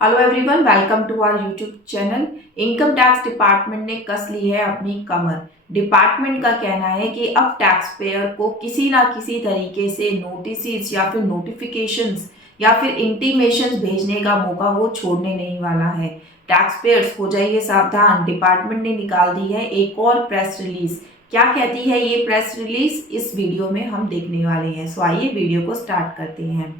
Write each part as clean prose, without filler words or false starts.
Hello everyone, welcome to our YouTube channel. Income tax department ने कस ली है अपनी कमर। डिपार्टमेंट का कहना है कि अब टैक्स पेयर को किसी ना किसी तरीके से नोटिस या फिर नोटिफिकेशंस या फिर इंटीमेशंस भेजने का मौका वो छोड़ने नहीं वाला है। टैक्स पेयर्स हो जाइए सावधान, डिपार्टमेंट ने निकाल दी है एक और प्रेस रिलीज। क्या कहती है ये प्रेस रिलीज, इस वीडियो में हम देखने वाले हैं। सो आइए वीडियो को स्टार्ट करते हैं।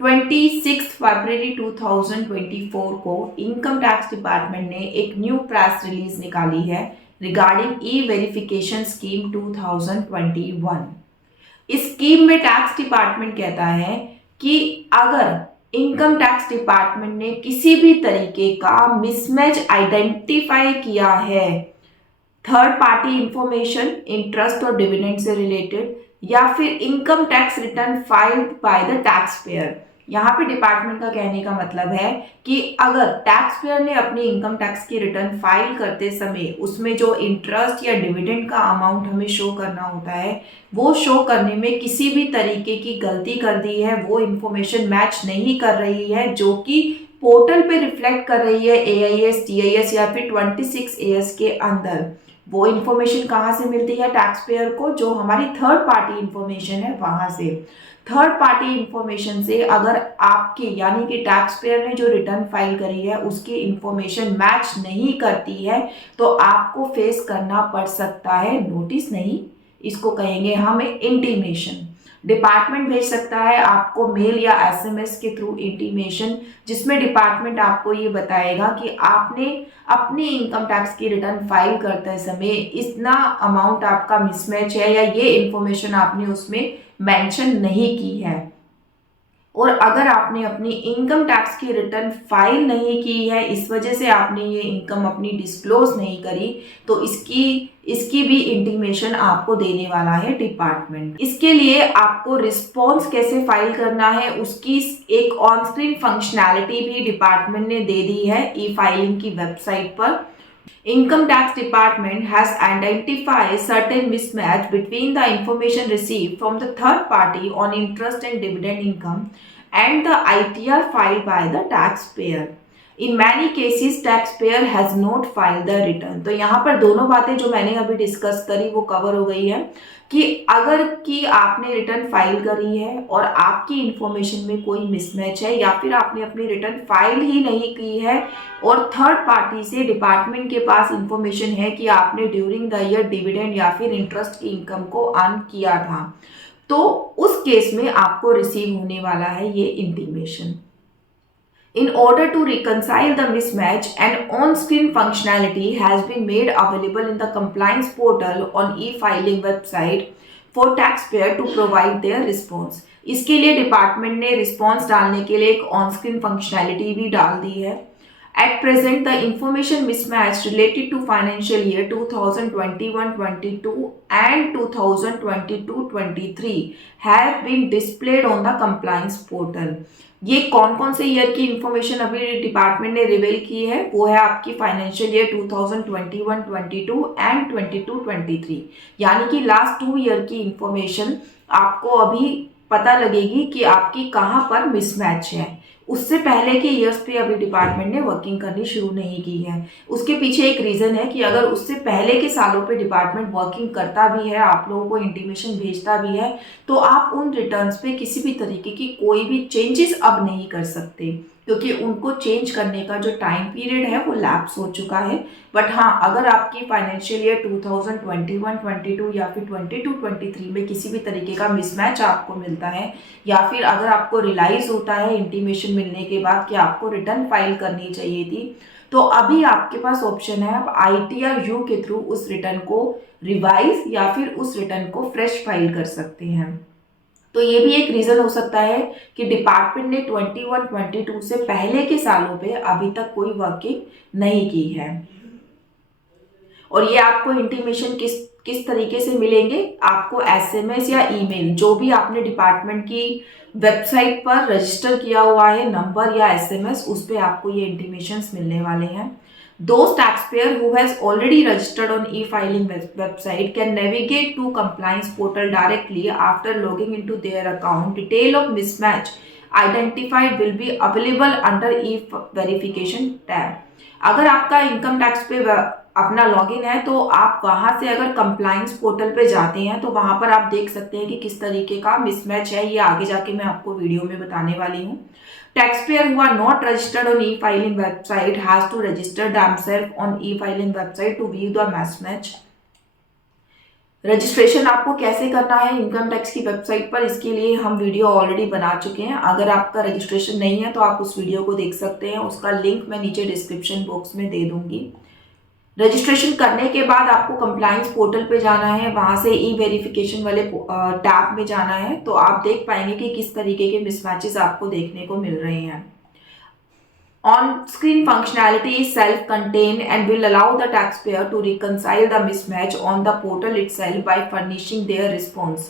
26 फरवरी 2024 को इनकम टैक्स डिपार्टमेंट ने एक न्यू प्रेस रिलीज निकाली है रिगार्डिंग ई वेरिफिकेशन स्कीम 2021। इस स्कीम में टैक्स डिपार्टमेंट कहता है कि अगर इनकम टैक्स डिपार्टमेंट ने किसी भी तरीके का मिसमैच आइडेंटिफाई किया है, थर्ड पार्टी इंफॉर्मेशन इंटरेस्ट और डिविडेंड से रिलेटेड, या फिर income tax return filed by the tax payer. यहाँ पे डिपार्टमेंट का कहने का मतलब है कि अगर टैक्स पेयर ने अपनी इनकम टैक्स की रिटर्न फाइल करते समय उसमें जो इंटरेस्ट या डिविडेंड का अमाउंट हमें शो करना होता है, वो शो करने में किसी भी तरीके की गलती कर दी है, वो इंफॉर्मेशन मैच नहीं कर रही है जो कि पोर्टल पे रिफ्लेक्ट कर रही है AIS, TIS या फिर 26AS के अंदर, वो इंफॉर्मेशन कहाँ से मिलती है टैक्स पेयर को? जो हमारी थर्ड पार्टी इंफॉर्मेशन है वहां से। थर्ड पार्टी इंफॉर्मेशन से अगर आपके यानी कि टैक्स पेयर ने जो रिटर्न फाइल करी है उसकी इंफॉर्मेशन मैच नहीं करती है तो आपको फेस करना पड़ सकता है नोटिस नहीं, इसको कहेंगे हम इंटीमेशन। डिपार्टमेंट भेज सकता है आपको मेल या SMS के थ्रू इंटीमेशन, जिसमें डिपार्टमेंट आपको ये बताएगा कि आपने अपनी इनकम टैक्स की रिटर्न फाइल करते समय इतना अमाउंट आपका मिसमैच है या ये इंफॉर्मेशन आपने उसमें मेंशन नहीं की है। और अगर आपने अपनी इनकम टैक्स की रिटर्न फाइल नहीं की है, इस वजह से आपने ये इनकम अपनी डिस्क्लोज नहीं करी, तो इसकी इसकी भी इंटीमेशन आपको देने वाला है डिपार्टमेंट। इसके लिए आपको रिस्पॉन्स कैसे फाइल करना है उसकी एक ऑन स्क्रीन फंक्शनैलिटी भी डिपार्टमेंट ने दे दी है ई फाइलिंग की वेबसाइट पर। Income tax department has identified certain mismatch between the information received from the third party on interest and dividend income and the ITR filed by the taxpayer. In many cases, taxpayer has not filed the return. तो यहाँ पर दोनों बातें जो मैंने अभी discuss करी वो कवर हो गई है कि अगर कि आपने रिटर्न फाइल करी है और आपकी इंफॉर्मेशन में कोई मिसमैच है या फिर आपने अपनी रिटर्न फाइल ही नहीं की है और थर्ड पार्टी से डिपार्टमेंट के पास इंफॉर्मेशन है कि आपने ड्यूरिंग द ईयर डिविडेंड या फिर इंटरेस्ट की इनकम को अर्न किया था, तो उस केस में आपको रिसीव होने वाला है ये intimation. In order to reconcile the mismatch, an on-screen functionality has been made available in the compliance portal on e-filing website for taxpayer to provide their response. इसके लिए डिपार्टमेंट ने रिस्पॉन्स डालने के लिए एक ऑन स्क्रीन फंक्शनैलिटी भी डाल दी है। At present, the information mismatch related to financial year 2021-22 and 2022-23 have been displayed on the compliance portal. ये कौन कौन से ईयर की इंफॉर्मेशन अभी डिपार्टमेंट ने रिवील की है? वो है आपकी फाइनेंशियल ईयर 2021-22 एंड 22-23, यानी कि लास्ट 2 ईयर की इंफॉर्मेशन आपको अभी पता लगेगी कि आपकी कहाँ पर मिसमैच है। उससे पहले के ईयर्स पे अभी डिपार्टमेंट ने वर्किंग करनी शुरू नहीं की है। उसके पीछे एक रीज़न है कि अगर उससे पहले के सालों पे डिपार्टमेंट वर्किंग करता भी है, आप लोगों को इंटीमेशन भेजता भी है, तो आप उन रिटर्न्स पे किसी भी तरीके की कोई भी चेंजेस अब नहीं कर सकते, क्योंकि उनको चेंज करने का जो टाइम पीरियड है वो लैप्स हो चुका है। बट हाँ, अगर आपकी फाइनेंशियल ईयर 2021-22 या फिर 22-23 में किसी भी तरीके का मिसमैच आपको मिलता है या फिर अगर आपको रियलाइज होता है इंटीमेशन मिलने के बाद कि आपको रिटर्न फाइल करनी चाहिए थी, तो अभी आपके पास ऑप्शन है, आप ITR के थ्रू उस रिटर्न को रिवाइज या फिर उस रिटर्न को फ्रेश फाइल कर सकते हैं। तो ये भी एक रीज़न हो सकता है कि डिपार्टमेंट ने 21-22 से पहले के सालों पे अभी तक कोई वर्किंग नहीं की है। और ये आपको इंटीमेशन किस किस तरीके से मिलेंगे? आपको SMS या ईमेल, जो भी आपने डिपार्टमेंट की वेबसाइट पर रजिस्टर किया हुआ है नंबर या SMS, उस पर आपको ये इंटीमेशंस मिलने वाले हैं। Those taxpayer who has already registered on e-filing website can navigate to compliance portal directly after logging into their account. Detail of mismatch identified will be available under e-verification tab. अगर आपका income tax पे अपना login है तो आप वहां से अगर कंप्लायंस पोर्टल पे जाते हैं तो वहां पर आप देख सकते हैं कि किस तरीके का मिसमैच है। ये आगे जाके मैं आपको वीडियो में बताने वाली हूँ। Taxpayer who are not registered on e-filing website has to register themselves on e-filing website to view the mismatch। Registration आपको कैसे करना है इनकम टैक्स की वेबसाइट पर, इसके लिए हम वीडियो ऑलरेडी बना चुके हैं। अगर आपका रजिस्ट्रेशन नहीं है तो आप उस वीडियो को देख सकते हैं, उसका लिंक मैं नीचे डिस्क्रिप्शन बॉक्स में दे दूंगी। रजिस्ट्रेशन करने के बाद आपको कंप्लायंस पोर्टल पे जाना है, वहां से ई वेरिफिकेशन वाले टैब में जाना है, तो आप देख पाएंगे कि किस तरीके के मिसमैचेस आपको देखने को मिल रहे हैं। On-screen functionality is self-contained and will allow the taxpayer to reconcile the mismatch on the portal itself by furnishing their response।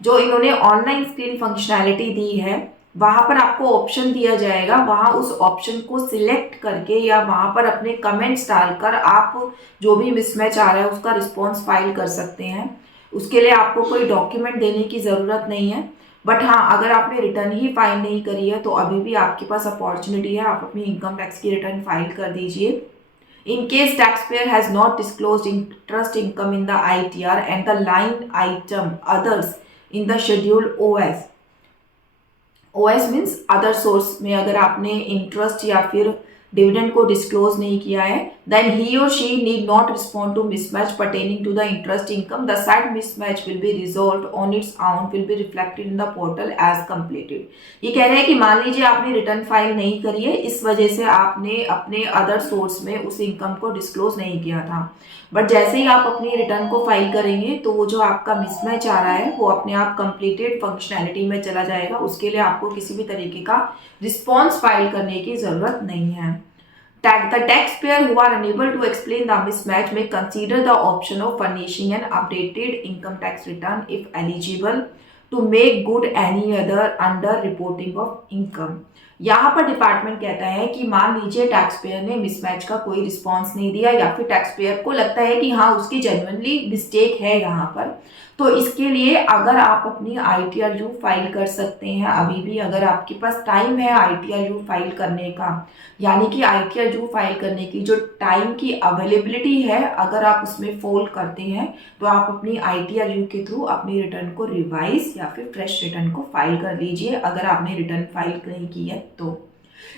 जो इन्होंने ऑनलाइन स्क्रीन फंक्शनैलिटी दी है वहां पर आपको ऑप्शन दिया जाएगा, वहां उस ऑप्शन को सिलेक्ट करके या वहां पर अपने कमेंट्स डालकर आप जो भी मिसमैच आ रहा है उसका रिस्पॉन्स फाइल कर सकते हैं। उसके लिए आपको कोई डॉक्यूमेंट देने की ज़रूरत नहीं है। बट हाँ, अगर आपने रिटर्न ही फाइल नहीं करी है तो अभी भी आपके पास अपॉर्चुनिटी है, आप अपनी इनकम टैक्स की रिटर्न फाइल कर दीजिए। In case taxpayer has not disclosed interest income in the ITR and the line item others in the schedule OS means other source में अगर आपने इंटरेस्ट या फिर डिविडेंड को डिस्क्लोज नहीं किया है, then he or she need not respond to mismatch pertaining to the interest income। The said mismatch will be resolved on its own, will be reflected in the portal as completed। ये कह रहे हैं कि मान लीजिए आपने return file नहीं करी है, इस वजह से आपने अपने अदर सोर्स में उस इनकम को डिस्क्लोज नहीं किया था, बट जैसे ही आप अपनी रिटर्न को फाइल करेंगे तो वो जो आपका मिसमैच आ रहा है वो अपने आप कंप्लीटेड फंक्शनैलिटी में चला जाएगा। उसके लिए आपको किसी भी तरीके का रिस्पॉन्स फाइल करने की जरूरत नहीं है। The taxpayer who are unable to explain the mismatch may consider the option of furnishing an updated income tax return if eligible to make good any other under reporting of income। यहाँ पर department कहता है कि मान लीजिए taxpayer ने mismatch का कोई रिस्पॉन्स नहीं दिया या फिर टैक्सपेयर को लगता है कि हाँ उसकी जेन्युइनली मिस्टेक है यहाँ पर, तो इसके लिए अगर आप अपनी ITRU फाइल कर सकते हैं। अभी भी अगर आपके पास टाइम है ITRU फाइल करने का, यानी कि ITRU फाइल करने की जो टाइम की अवेलेबिलिटी है अगर आप उसमें फॉल करते हैं तो आप अपनी ITRU के थ्रू अपनी रिटर्न को रिवाइज या फिर फ्रेश रिटर्न को फाइल कर लीजिए अगर आपने रिटर्न फाइल नहीं की है तो।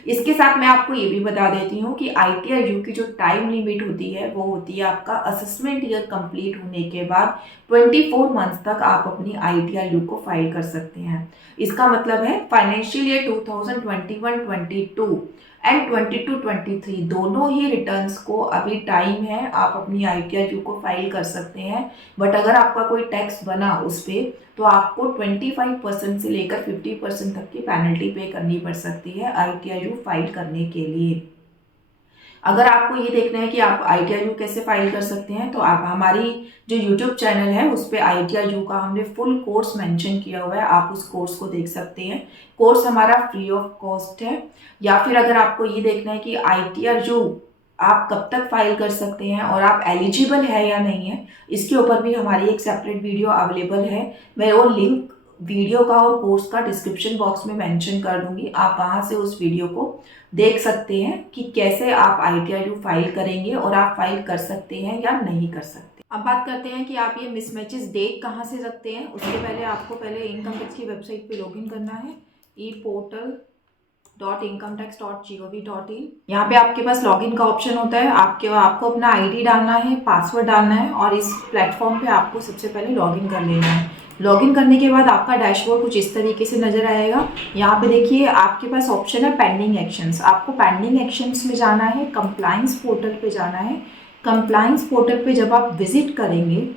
इसके साथ मैं आपको ये भी बता देती हूँ कि ITRU की जो टाइम लिमिट होती है वो होती है आपका असेसमेंट ईयर कंप्लीट होने के बाद 24 मंथ्स तक आप अपनी ITRU को फाइल कर सकते हैं। इसका मतलब है फाइनेंशियल ईयर 2021-22 एंड 22-23 दोनों ही रिटर्न्स को अभी टाइम है, आप अपनी ITRU को फाइल कर सकते हैं। बट अगर आपका कोई टैक्स बना उस पर तो आपको 25% से लेकर 50% तक की पेनल्टी पे करनी पड़ सकती है ITRU फाइल करने के लिए। अगर आपको ये देखना है कि आप ITRU कैसे फाइल कर सकते हैं तो आप हमारी जो YouTube चैनल है उस पर ITRU का हमने फुल कोर्स मेंशन किया हुआ है, आप उस कोर्स को देख सकते हैं। कोर्स हमारा फ्री ऑफ कॉस्ट है। या फिर अगर आपको ये देखना है कि ITRU आप कब तक फाइल कर सकते हैं और आप एलिजिबल है या नहीं है, इसके ऊपर भी हमारी एक सेपरेट वीडियो अवेलेबल है। मैं वो लिंक वीडियो का और कोर्स का डिस्क्रिप्शन बॉक्स में मेंशन कर दूंगी, आप वहां से उस वीडियो को देख सकते हैं कि कैसे आप ITRU फाइल करेंगे और आप फाइल कर सकते हैं या नहीं कर सकते। अब बात करते हैं कि आप ये मिसमैचेस देख कहाँ से सकते हैं। उसके पहले आपको इनकम टैक्स की वेबसाइट पे लॉगिन करना है eportal.incometax.gov.in। यहाँ पे आपके पास लॉगिन का ऑप्शन होता है, आपको अपना ID डालना है, पासवर्ड डालना है और इस प्लेटफॉर्म पे आपको सबसे पहले लॉगिन कर लेना है। लॉगिन करने के बाद आपका डैशबोर्ड कुछ इस तरीके से नजर आएगा। यहाँ पे देखिए आपके पास ऑप्शन है पेंडिंग एक्शंस। आपको पेंडिंग एक्शंस में जाना है, कंप्लायंस पोर्टल पे जाना है। कंप्लायंस पोर्टल पे जब आप विजिट करेंगे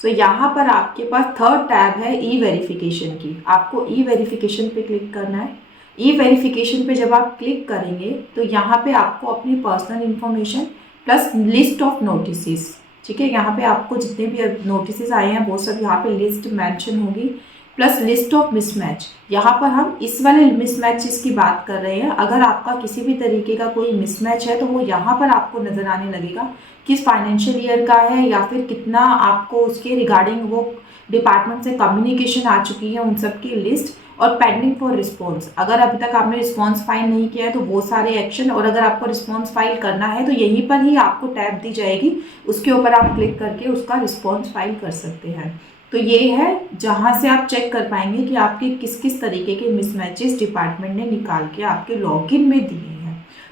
तो यहाँ पर आपके पास थर्ड टैब है ई वेरिफिकेशन की। आपको ई वेरिफिकेशन पे क्लिक करना है। ई वेरिफिकेशन पे जब आप क्लिक करेंगे तो यहाँ पे आपको अपनी personal information plus list of notices, ठीक है, यहाँ पे आपको जितने भी नोटिसेस आए हैं वो सब यहाँ पे लिस्ट मेंशन होगी, प्लस लिस्ट ऑफ मिसमैच। यहाँ पर हम इस वाले मिसमैचेस की बात कर रहे हैं। अगर आपका किसी भी तरीके का कोई मिसमैच है तो वो यहाँ पर आपको नजर आने लगेगा किस फाइनेंशियल ईयर का है या फिर कितना आपको उसके रिगार्डिंग वो डिपार्टमेंट से कम्युनिकेशन आ चुकी है, उन सब की लिस्ट। और पेंडिंग फॉर रिस्पॉन्स, अगर अभी तक आपने रिस्पॉन्स फाइल नहीं किया है तो वो सारे एक्शन, और अगर आपको रिस्पॉन्स फाइल करना है तो यहीं पर ही आपको टैब दी जाएगी, उसके ऊपर आप क्लिक करके उसका रिस्पॉन्स फाइल कर सकते हैं। तो ये है जहाँ से आप चेक कर पाएंगे कि आपके किस किस तरीके के मिसमैचेस डिपार्टमेंट ने निकाल के आपके लॉगिन में दिए हैं।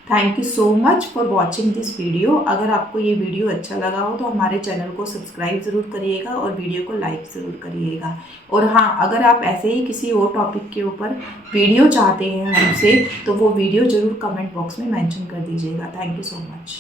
Thank you so much for watching this video. अगर आपको ये वीडियो अच्छा लगा हो तो हमारे चैनल को सब्सक्राइब ज़रूर करिएगा और वीडियो को लाइक ज़रूर करिएगा। और हाँ, अगर आप ऐसे ही किसी और टॉपिक के ऊपर वीडियो चाहते हैं हमसे तो वो वीडियो ज़रूर कमेंट बॉक्स में मेंशन कर दीजिएगा। Thank you so much.